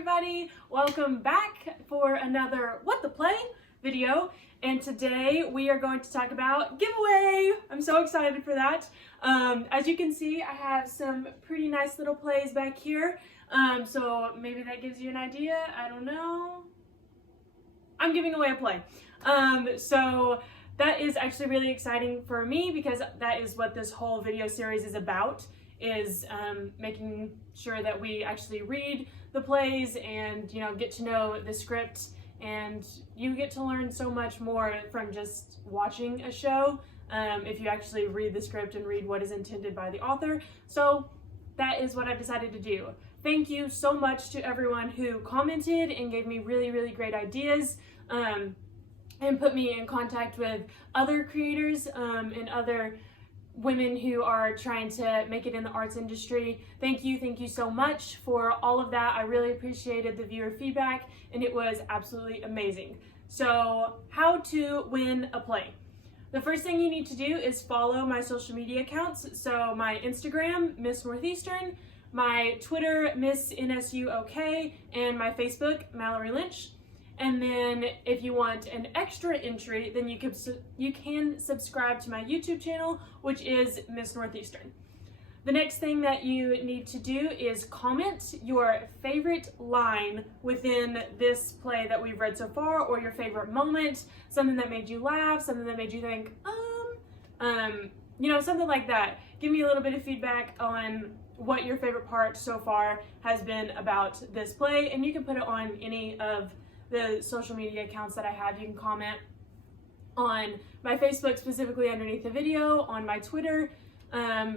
everybody, welcome back for another What the Play video, and today we are going to talk about giveaway. I'm so excited for that. As you can see, I have some pretty nice little plays back here, so maybe that gives you an idea. I don't know. I'm giving away a play. So that is actually really exciting for me because that is what this whole video series is about, is making sure that we actually read the plays and, get to know the script, and you get to learn so much more from just watching a show if you actually read the script and read what is intended by the author. So that is what I've decided to do. Thank you so much to everyone who commented and gave me really, really great ideas and put me in contact with other creators and other women who are trying to make it in the arts industry. Thank you so much for all of that. I really appreciated the viewer feedback and it was absolutely amazing. So how to win a play. The first thing you need to do is follow my social media accounts. So my Instagram, Miss Northeastern, my Twitter, Miss NSUOK, and my Facebook, Mallory Lynch. And then if you want an extra entry, then you can subscribe to my YouTube channel, which is Miss Northeastern. The next thing that you need to do is comment your favorite line within this play that we've read so far, or your favorite moment, something that made you laugh, something that made you think, something like that. Give me a little bit of feedback on what your favorite part so far has been about this play, and you can put it on any of the social media accounts that I have. You can comment on my Facebook specifically underneath the video, on my Twitter,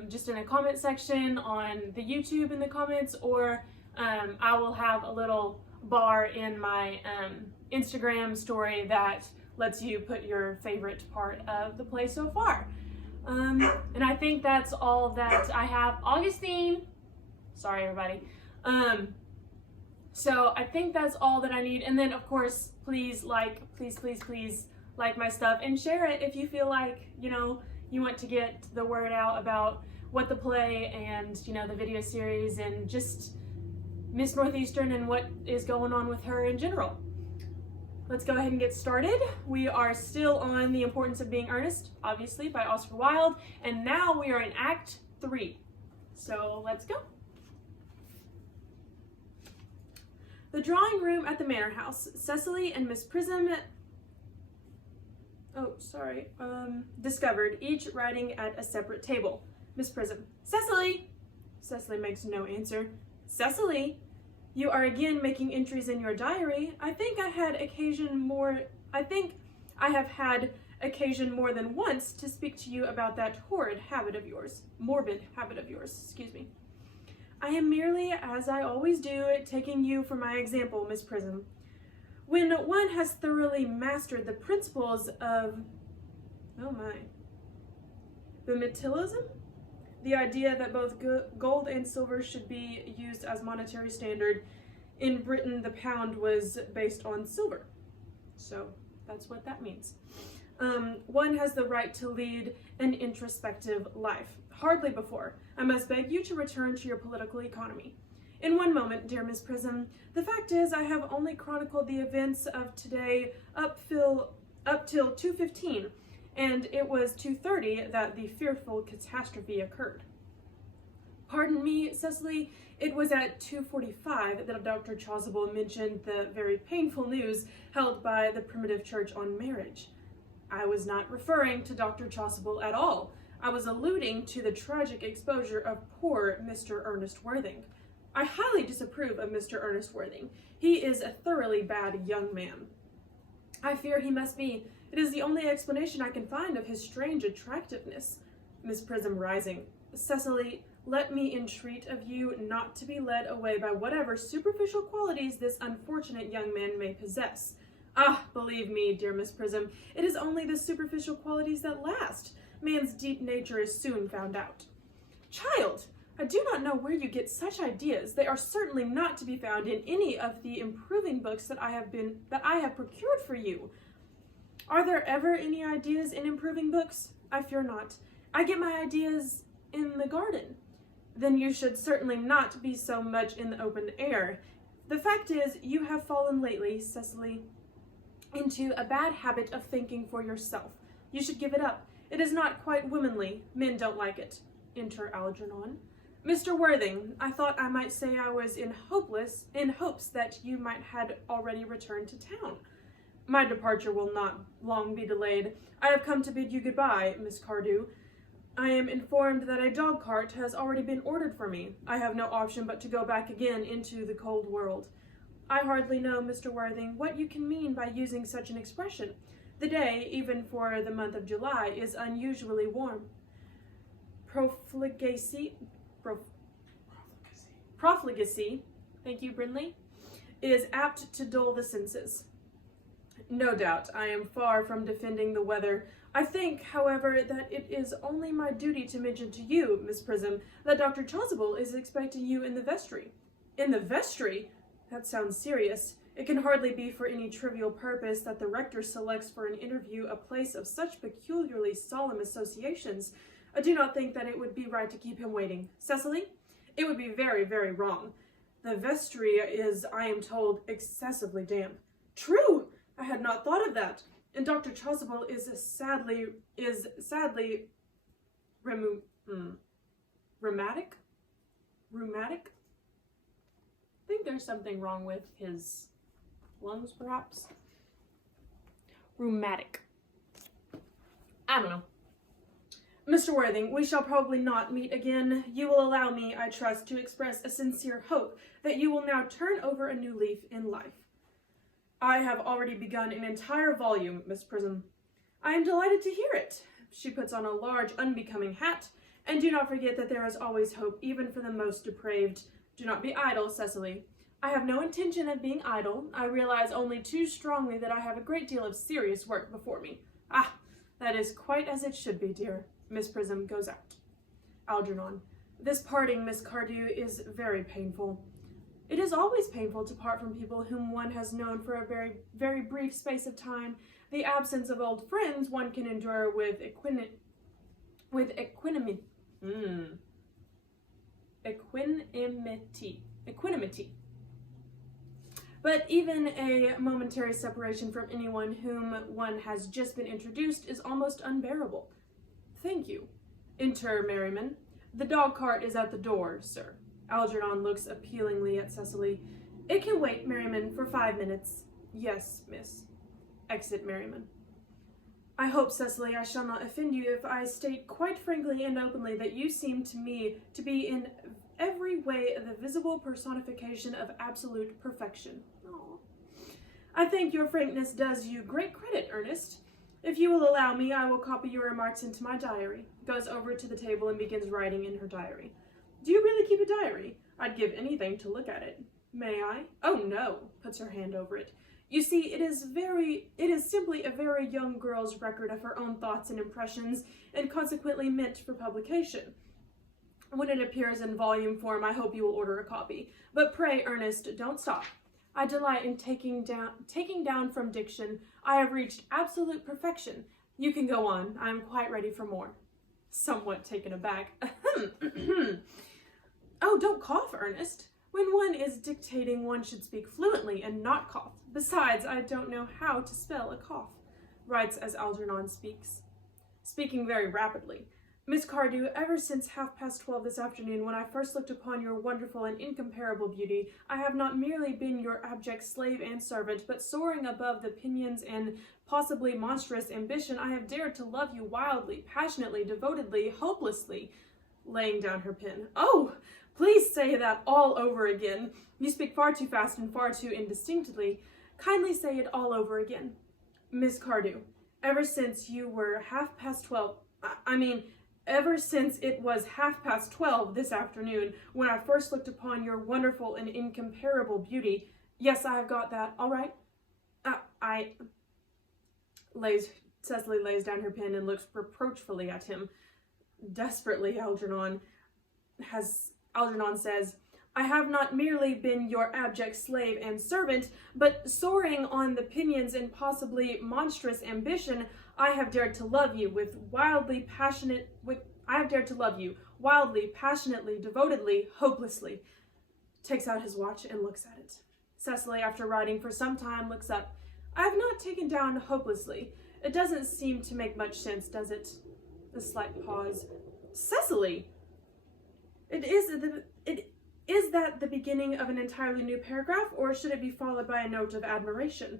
just in a comment section, on the YouTube in the comments, or I will have a little bar in my Instagram story that lets you put your favorite part of the play so far. And I think that's all that I have. Augustine! Sorry everybody. So I think that's all that I need. And then of course, please like my stuff and share it if you feel like, you want to get the word out about What the Play and, the video series and just Miss Northeastern and what is going on with her in general. Let's go ahead and get started. We are still on The Importance of Being Earnest, obviously, by Oscar Wilde. And now we are in Act 3. So let's go. The drawing room at the manor house. Cecily and Miss Prism discovered, each writing at a separate table. Miss Prism: Cecily! Cecily makes no answer. Cecily, you are again making entries in your diary. I think I have had occasion more than once to speak to you about that morbid habit of yours, excuse me. I am merely, as I always do, taking you for my example, Miss Prism. When one has thoroughly mastered the principles of, bimetallism, the idea that both gold and silver should be used as monetary standard. In Britain, the pound was based on silver. So that's what that means. One has the right to lead an introspective life. Hardly before. I must beg you to return to your political economy. In one moment, dear Miss Prism. The fact is, I have only chronicled the events of today up till 2:15, and it was 2:30 that the fearful catastrophe occurred. Pardon me, Cecily, it was at 2:45 that Dr. Chasuble mentioned the very painful news held by the Primitive Church on marriage. I was not referring to Dr. Chasuble at all. I was alluding to the tragic exposure of poor Mr. Ernest Worthing. I highly disapprove of Mr. Ernest Worthing. He is a thoroughly bad young man. I fear he must be. It is the only explanation I can find of his strange attractiveness. Miss Prism rising. Cecily, let me entreat of you not to be led away by whatever superficial qualities this unfortunate young man may possess. Ah, believe me, dear Miss Prism, it is only the superficial qualities that last. Man's deep nature is soon found out. Child, I do not know where you get such ideas. They are certainly not to be found in any of the improving books that I have procured for you. Are there ever any ideas in improving books? I fear not. I get my ideas in the garden. Then you should certainly not be so much in the open air. The fact is, you have fallen lately, Cecily, into a bad habit of thinking for yourself. You should give it up. It is not quite womanly. Men don't like it. Enter Algernon. Mr. Worthing, I thought I might say I was in hopes that you might had already returned to town. My departure will not long be delayed. I have come to bid you goodbye, Miss Cardew. I am informed that a dog cart has already been ordered for me. I have no option but to go back again into the cold world. I hardly know, Mr. Worthing, what you can mean by using such an expression. The day, even for the month of July, is unusually warm. Profligacy, thank you, Brindley, is apt to dull the senses. No doubt, I am far from defending the weather. I think, however, that it is only my duty to mention to you, Miss Prism, that Dr. Chasuble is expecting you in the vestry. In the vestry? That sounds serious. It can hardly be for any trivial purpose that the rector selects for an interview a place of such peculiarly solemn associations. I do not think that it would be right to keep him waiting. Cecily? It would be very, very wrong. The vestry is, I am told, excessively damp. True! I had not thought of that. And Dr. Chasuble is sadly rheumatic? Rheumatic? I think there's something wrong with his lungs, perhaps. Rheumatic. I don't know. Mr. Worthing, we shall probably not meet again. You will allow me, I trust, to express a sincere hope that you will now turn over a new leaf in life. I have already begun an entire volume, Miss Prism. I am delighted to hear it. She puts on a large, unbecoming hat, and do not forget that there is always hope, even for the most depraved. Do not be idle, Cecily. I have no intention of being idle. I realize only too strongly that I have a great deal of serious work before me. Ah, that is quite as it should be, dear. Miss Prism goes out. Algernon. This parting, Miss Cardew, is very painful. It is always painful to part from people whom one has known for a very, very brief space of time. The absence of old friends one can endure with equanimity. But even a momentary separation from anyone whom one has just been introduced is almost unbearable. Thank you. Enter Merriman. The dog cart is at the door, sir. Algernon looks appealingly at Cecily. It can wait, Merriman, for 5 minutes. Yes, miss. Exit Merriman. I hope, Cecily, I shall not offend you if I state quite frankly and openly that you seem to me to be in every way the visible personification of absolute perfection. Aww. I think your frankness does you great credit, Ernest. If you will allow me, I will copy your remarks into my diary. Goes over to the table and begins writing in her diary. Do you really keep a diary? I'd give anything to look at it. May I? Oh no, puts her hand over it. You see, it is simply a very young girl's record of her own thoughts and impressions, and consequently meant for publication. When it appears in volume form, I hope you will order a copy. But pray, Ernest, don't stop. I delight in taking down from diction. I have reached absolute perfection. You can go on. I am quite ready for more. Somewhat taken aback. Oh, don't cough, Ernest. When one is dictating, one should speak fluently and not cough. Besides, I don't know how to spell a cough, writes as Algernon speaks. Speaking very rapidly. Miss Cardew, ever since 12:30 this afternoon, when I first looked upon your wonderful and incomparable beauty, I have not merely been your abject slave and servant, but soaring above the pinions and possibly monstrous ambition, I have dared to love you wildly, passionately, devotedly, hopelessly, laying down her pen. Oh, please say that all over again. You speak far too fast and far too indistinctly. Kindly say it all over again. Miss Cardew, ever since you were ever since it was 12:30 this afternoon, when I first looked upon your wonderful and incomparable beauty. Yes, I have got that. All right. Cecily lays down her pen and looks reproachfully at him. Desperately, Algernon says, I have not merely been your abject slave and servant, but soaring on the pinions and possibly monstrous ambition, I have dared to love you wildly, passionately, devotedly, hopelessly. Takes out his watch and looks at it. Cecily, after writing for some time, looks up. I have not taken down hopelessly. It doesn't seem to make much sense, does it? A slight pause. Cecily! Is that the beginning of an entirely new paragraph, or should it be followed by a note of admiration?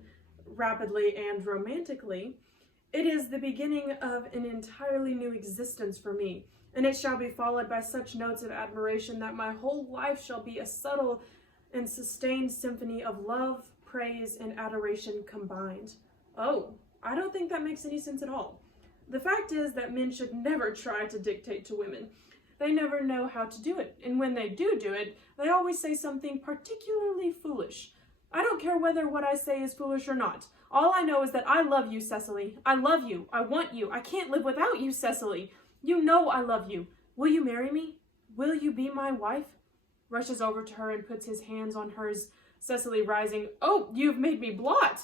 Rapidly and romantically. It is the beginning of an entirely new existence for me, and it shall be followed by such notes of admiration that my whole life shall be a subtle and sustained symphony of love, praise, and adoration combined. Oh, I don't think that makes any sense at all. The fact is that men should never try to dictate to women. They never know how to do it, and when they do it, they always say something particularly foolish. I don't care whether what I say is foolish or not. All I know is that I love you, Cecily. I love you. I want you. I can't live without you, Cecily. You know I love you. Will you marry me? Will you be my wife? Rushes over to her and puts his hands on hers. Cecily, rising. Oh, you've made me blot.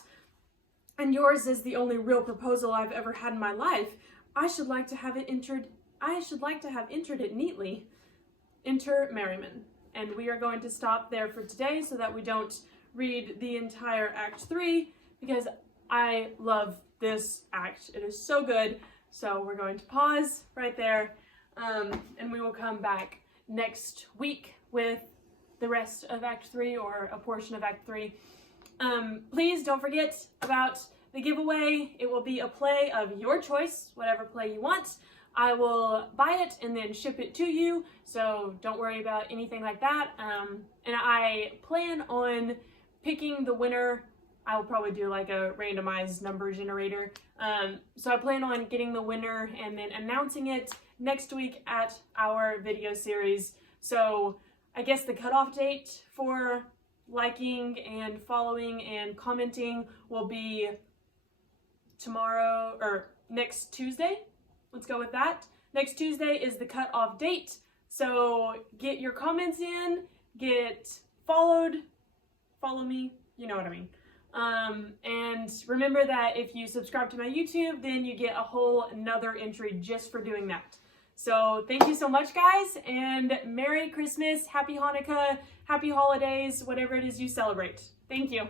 And yours is the only real proposal I've ever had in my life. I should like to have entered it neatly. Enter Merriman. And we are going to stop there for today so that we don't read the entire Act 3, because I love this act. It is so good. So we're going to pause right there, and we will come back next week with the rest of Act 3, or a portion of Act 3. Please don't forget about the giveaway. It will be a play of your choice, whatever play you want. I will buy it and then ship it to you, so don't worry about anything like that. And I plan on picking the winner. I will probably do like a randomized number generator. So I plan on getting the winner and then announcing it next week at our video series. So I guess the cutoff date for liking and following and commenting will be tomorrow, or next Tuesday. Let's go with that. Next Tuesday is the cutoff date. So get your comments in, get followed, follow me, you know what I mean. And remember that if you subscribe to my YouTube, then you get a whole another entry just for doing that. So thank you so much, guys, and Merry Christmas, Happy Hanukkah, Happy Holidays, whatever it is you celebrate. Thank you.